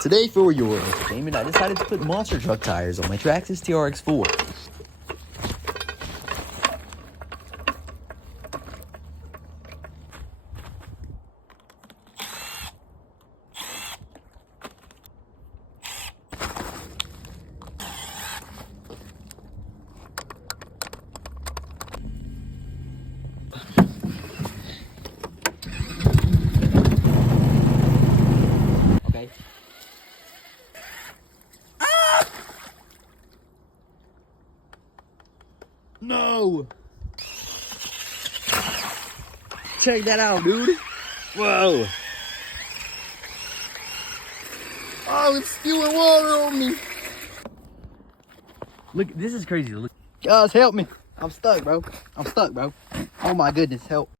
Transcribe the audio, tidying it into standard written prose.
Today for your entertainment, I decided to put monster truck tires on my Traxxas TRX4. Okay. No! Check that out, dude. Whoa. Oh, it's spewing water on me. Look, this is crazy. Look. Guys, help me. I'm stuck, bro. I'm stuck, bro. Oh my goodness, help.